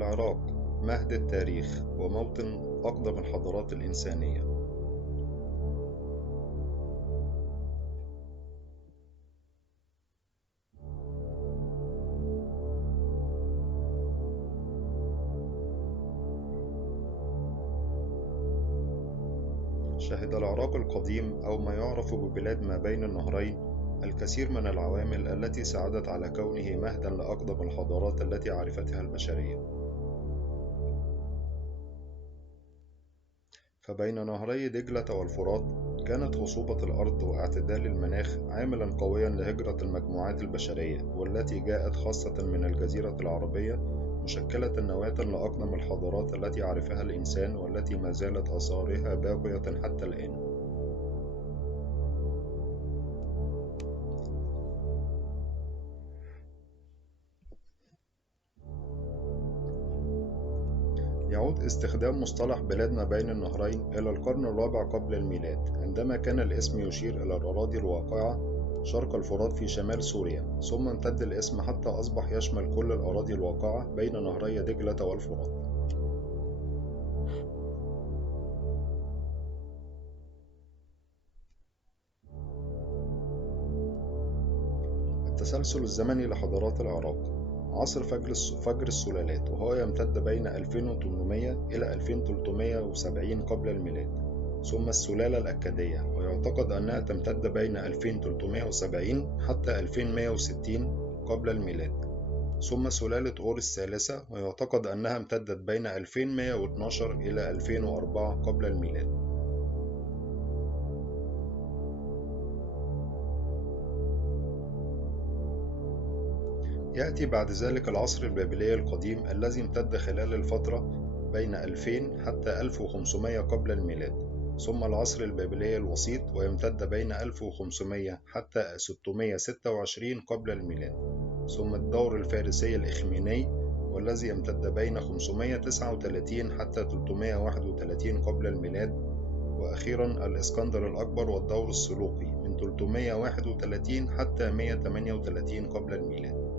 العراق مهد التاريخ وموطن أقدم الحضارات الإنسانية. شهد العراق القديم أو ما يعرف ببلاد ما بين النهرين الكثير من العوامل التي ساعدت على كونه مهدا لأقدم الحضارات التي عرفتها البشرية. فبين نهري دجلة والفرات كانت خصوبة الأرض واعتدال المناخ عاملا قويا لهجرة المجموعات البشرية، والتي جاءت خاصة من الجزيرة العربية، مشكلة نواة لأقدم الحضارات التي عرفها الإنسان والتي ما زالت آثارها باقية حتى الآن. يعود استخدام مصطلح بلاد ما بين النهرين إلى القرن الرابع قبل الميلاد، عندما كان الاسم يشير إلى الأراضي الواقعة شرق الفرات في شمال سوريا، ثم امتد الاسم حتى أصبح يشمل كل الأراضي الواقعة بين نهري دجلة والفرات. التسلسل الزمني لحضارات العراق: عصر فجر السلالات، وهو يمتد بين 2800 إلى 2370 قبل الميلاد، ثم السلالة الأكدية، ويعتقد أنها تمتد بين 2370 حتى 2160 قبل الميلاد، ثم سلالة غور الثالثة، ويعتقد أنها امتدت بين 2112 إلى 2004 قبل الميلاد. يأتي بعد ذلك العصر البابلي القديم الذي امتد خلال الفترة بين 2000 حتى 1500 قبل الميلاد، ثم العصر البابلي الوسيط ويمتد بين 1500 حتى 626 قبل الميلاد، ثم الدور الفارسي الإخميني والذي يمتد بين 539 حتى 331 قبل الميلاد، وأخيرا الإسكندر الأكبر والدور السلوقي من 331 حتى 138 قبل الميلاد.